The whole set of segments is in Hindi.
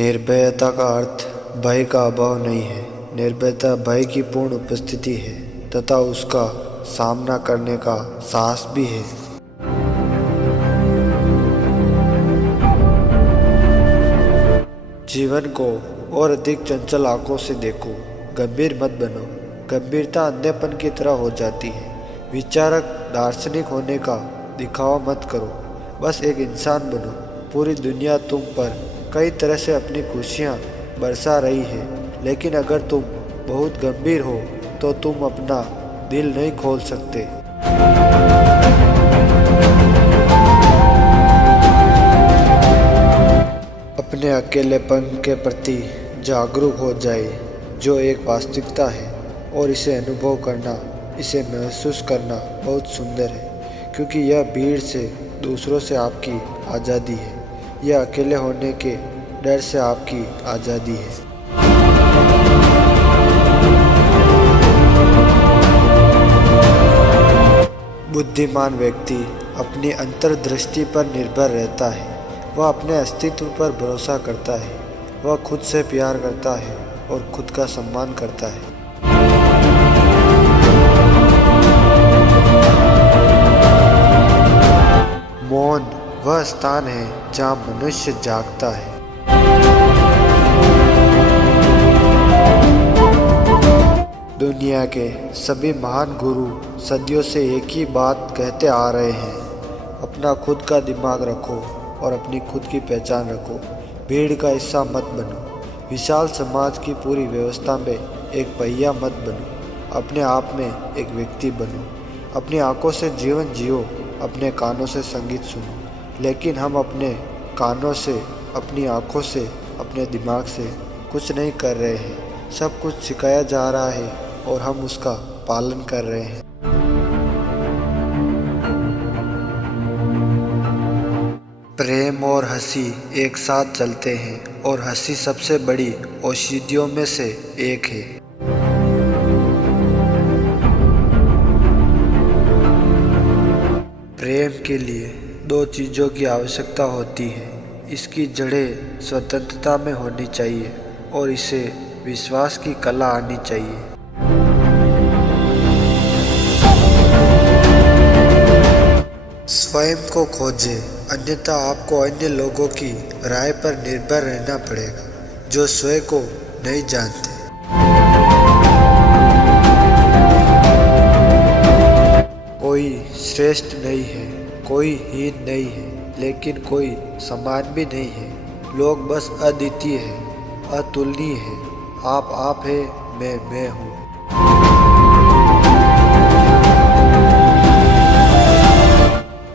निर्भयता का अर्थ भय का अभाव नहीं है। निर्भयता भय की पूर्ण उपस्थिति है तथा उसका सामना करने का साहस भी है। जीवन को और अधिक चंचल आंखों से देखो, गंभीर मत बनो। गंभीरता अंधेपन की तरह हो जाती है। विचारक दार्शनिक होने का दिखावा मत करो, बस एक इंसान बनो। पूरी दुनिया तुम पर कई तरह से अपनी खुशियाँ बरसा रही है, लेकिन अगर तुम बहुत गंभीर हो तो तुम अपना दिल नहीं खोल सकते। अपने अकेलेपन के प्रति जागरूक हो जाए, जो एक वास्तविकता है, और इसे अनुभव करना, इसे महसूस करना बहुत सुंदर है, क्योंकि यह भीड़ से दूसरों से आपकी आज़ादी है। यह अकेले होने के डर से आपकी आज़ादी है। बुद्धिमान व्यक्ति अपनी अंतर्दृष्टि पर निर्भर रहता है। वह अपने अस्तित्व पर भरोसा करता है। वह खुद से प्यार करता है और खुद का सम्मान करता है। मौन वह स्थान है जहाँ मनुष्य जागता है। दुनिया के सभी महान गुरु सदियों से एक ही बात कहते आ रहे हैं, अपना खुद का दिमाग रखो और अपनी खुद की पहचान रखो। भीड़ का हिस्सा मत बनो। विशाल समाज की पूरी व्यवस्था में एक पहिया मत बनो। अपने आप में एक व्यक्ति बनो। अपनी आंखों से जीवन जियो, अपने कानों से संगीत सुनो। लेकिन हम अपने कानों से, अपनी आंखों से, अपने दिमाग से कुछ नहीं कर रहे हैं। सब कुछ सिखाया जा रहा है और हम उसका पालन कर रहे हैं। प्रेम और हंसी एक साथ चलते हैं और हंसी सबसे बड़ी औषधियों में से एक है। प्रेम के लिए दो चीज़ों की आवश्यकता होती है। इसकी जड़ें स्वतंत्रता में होनी चाहिए और इसे विश्वास की कला आनी चाहिए। स्वयं को खोजें, अन्यथा आपको अन्य लोगों की राय पर निर्भर रहना पड़ेगा, जो स्वयं को नहीं जानते। कोई श्रेष्ठ नहीं है, कोई हीन नहीं है, लेकिन कोई समान भी नहीं है। लोग बस अद्वितीय हैं, अतुलनीय हैं। आप है, मैं हूँ।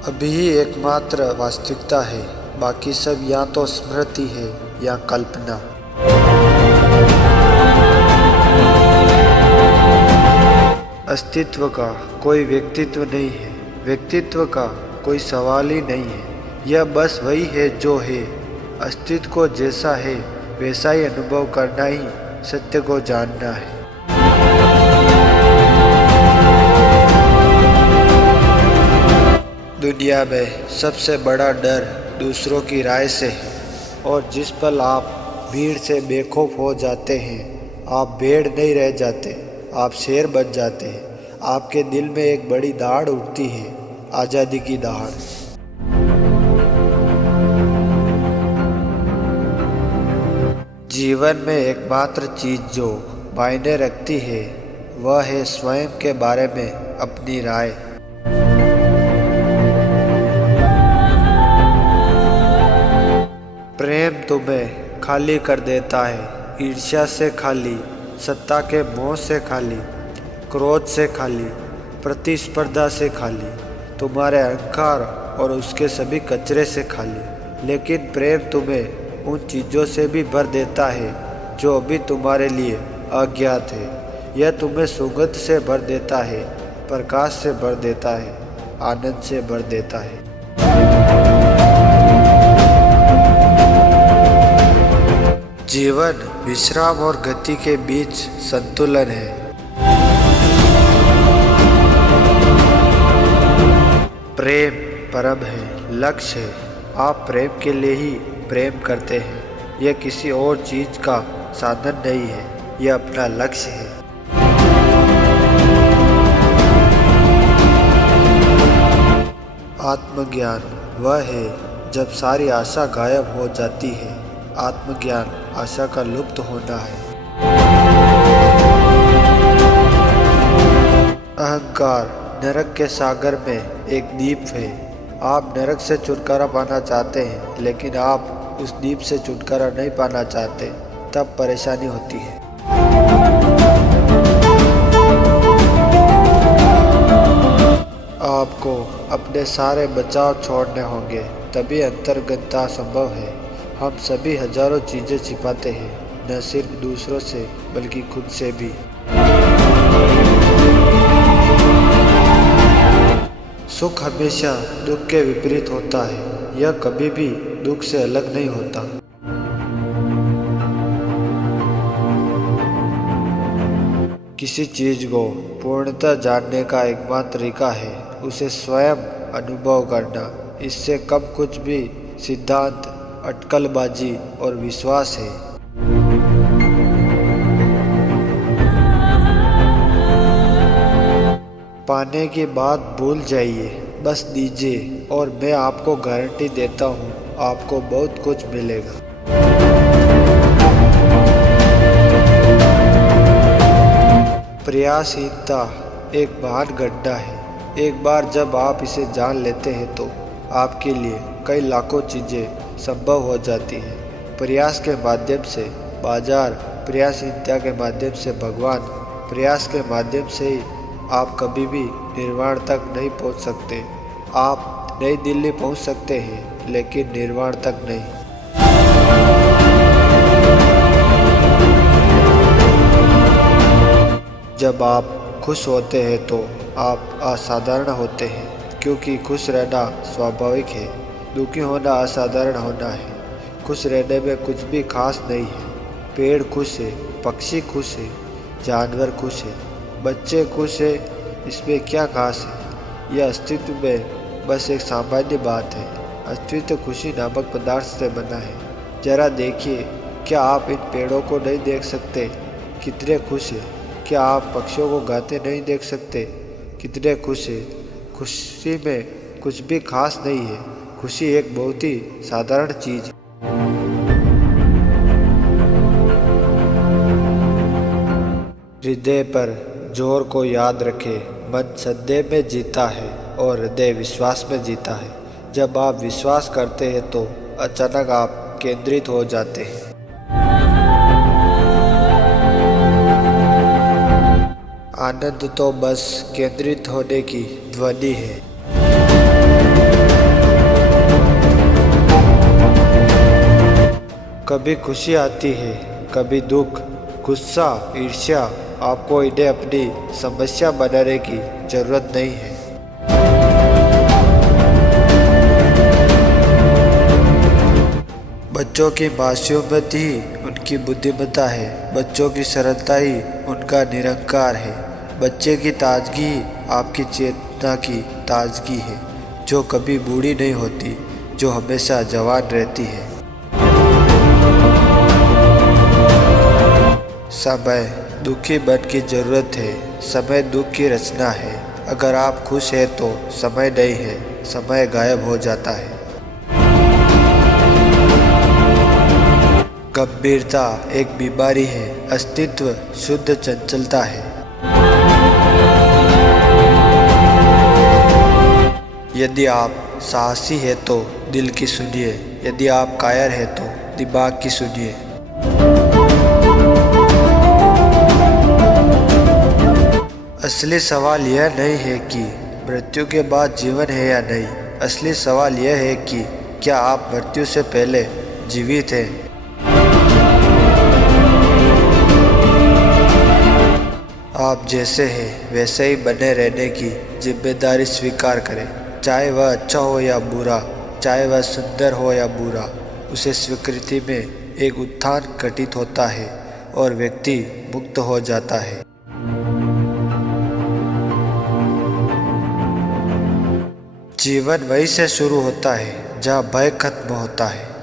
अभी ही एकमात्र वास्तविकता है, बाकी सब या तो स्मृति है या कल्पना। अस्तित्व का कोई व्यक्तित्व नहीं है, व्यक्तित्व का कोई सवाल ही नहीं है। यह बस वही है जो है। अस्तित्व को जैसा है वैसा ही अनुभव करना ही सत्य को जानना है। दुनिया में सबसे बड़ा डर दूसरों की राय से है, और जिस पल आप भीड़ से बेखौफ हो जाते हैं, आप भेड़ नहीं रह जाते, आप शेर बन जाते हैं। आपके दिल में एक बड़ी दहाड़ उठती है, आज़ादी की दहाड़। जीवन में एकमात्र चीज़ जो मायने रखती है, वह है स्वयं के बारे में अपनी राय। प्रेम तुम्हें खाली कर देता है, ईर्ष्या से खाली, सत्ता के मोह से खाली, क्रोध से खाली, प्रतिस्पर्धा से खाली, तुम्हारे अहंकार और उसके सभी कचरे से खाली। लेकिन प्रेम तुम्हें उन चीज़ों से भी भर देता है जो अभी तुम्हारे लिए अज्ञात है। यह तुम्हें सुगंध से भर देता है, प्रकाश से भर देता है, आनंद से भर देता है। जीवन विश्राम और गति के बीच संतुलन है। प्रेम परम है, लक्ष्य है। आप प्रेम के लिए ही प्रेम करते हैं, यह किसी और चीज का साधन नहीं है, यह अपना लक्ष्य है। आत्मज्ञान वह है जब सारी आशा गायब हो जाती है। आत्मज्ञान आशा का लुप्त होना है। अहंकार नरक के सागर में एक द्वीप है। आप नरक से छुटकारा पाना चाहते हैं, लेकिन आप उस द्वीप से छुटकारा नहीं पाना चाहते, तब परेशानी होती है। आपको अपने सारे बचाव छोड़ने होंगे, तभी अंतर्गतता संभव है। हम सभी हजारों चीजें छिपाते हैं, न सिर्फ दूसरों से बल्कि खुद से भी। सुख हमेशा दुख के विपरीत होता है, यह कभी भी दुख से अलग नहीं होता। किसी चीज को पूर्णतः जानने का एकमात्र तरीका है उसे स्वयं अनुभव करना। इससे कम कुछ भी सिद्धांत, अटकलबाजी और विश्वास है। पाने की बात भूल जाइए, बस दीजिए और मैं आपको गारंटी देता हूँ आपको बहुत कुछ मिलेगा। प्रयासहीनता एक महान गड्ढा है। एक बार जब आप इसे जान लेते हैं तो आपके लिए कई लाखों चीज़ें संभव हो जाती हैं। प्रयास के माध्यम से बाजार, प्रयासहीनता के माध्यम से भगवान, प्रयास के माध्यम से ही आप कभी भी निर्वाण तक नहीं पहुंच सकते। आप नई दिल्ली पहुंच सकते हैं, लेकिन निर्वाण तक नहीं। जब आप खुश होते हैं तो आप असाधारण होते हैं, क्योंकि खुश रहना स्वाभाविक है। दुखी होना असाधारण होना है। खुश रहने में कुछ भी खास नहीं है। पेड़ खुश है, पक्षी खुश है, जानवर खुश है, बच्चे खुश है, इसमें क्या खास है? यह अस्तित्व में बस एक सामान्य बात है। अस्तित्व खुशी नामक पदार्थ से बना है। जरा देखिए, क्या आप इन पेड़ों को नहीं देख सकते? कितने खुश है। क्या आप पक्षियों को गाते नहीं देख सकते? कितने खुश है। खुशी में कुछ भी खास नहीं है। खुशी एक बहुत ही साधारण चीज है। हृदय पर जोर को याद रखें। मन सदैव में जीता है और हृदय विश्वास में जीता है। जब आप विश्वास करते हैं तो अचानक आप केंद्रित हो जाते हैं। आनंद तो बस केंद्रित होने की ध्वनि है। कभी खुशी आती है, कभी दुख, गुस्सा, ईर्ष्या। आपको इन्हें अपनी समस्या बनाने की जरूरत नहीं है। बच्चों की मासूमियत ही उनकी बुद्धिमत्ता है। बच्चों की सरलता ही उनका निरंकार है। बच्चे की ताजगी ही आपकी चेतना की ताजगी है, जो कभी बूढ़ी नहीं होती, जो हमेशा जवान रहती है। समय दुखी मन की जरूरत है। समय दुख की रचना है। अगर आप खुश हैं तो समय नहीं है, समय गायब हो जाता है। गंभीरता एक बीमारी है। अस्तित्व शुद्ध चंचलता है। यदि आप साहसी हैं तो दिल की सुनिए। यदि आप कायर हैं तो दिमाग की सुनिए। असली सवाल यह नहीं है कि मृत्यु के बाद जीवन है या नहीं। असली सवाल यह है कि क्या आप मृत्यु से पहले जीवित हैं। आप जैसे हैं वैसे ही बने रहने की जिम्मेदारी स्वीकार करें। चाहे वह अच्छा हो या बुरा, चाहे वह सुंदर हो या बुरा, उसे स्वीकृति में एक उत्थान घटित होता है और व्यक्ति मुक्त हो जाता है। जीवन वहीं से शुरू होता है जहाँ भय खत्म होता है।